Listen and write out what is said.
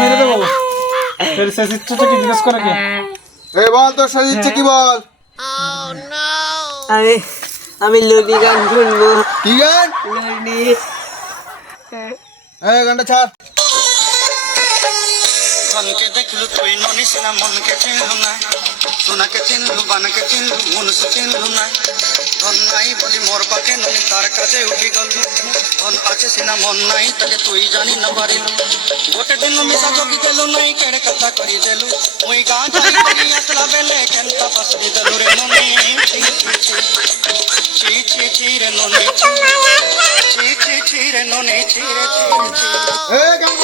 মেরে দেবো। শেষ ইচ্ছাটা কি জিজ্ঞেস করে কি? বল তোর শেষ ইচ্ছে কি বল? আমি লুনি গান শুনবো। কি গান? লুনি। গানটা ছাড়। ধনকে দেখলু তুই ননিস না মনকে চিনলু না, সোনাকে চিনলু বানকে চিনলু মনুষ চিনলু না। ধন নাই বলি মোর পাকে ননি তার কাছে উঠি গল, ধন আছে সিনা মন নাই তাকে তুই জানি না পারিলু। গোটে দিন মিশা জগি দেলু নাই কেড়ে কথা করি দেলু, ওই গা যাই করি আসলা বেলে কেনতা পাসরি দেলু রে ননি। ছি ছি ছি ছি রে ননি, ছি ছি ছি রে ননি, ছি রে ছি ছি। গান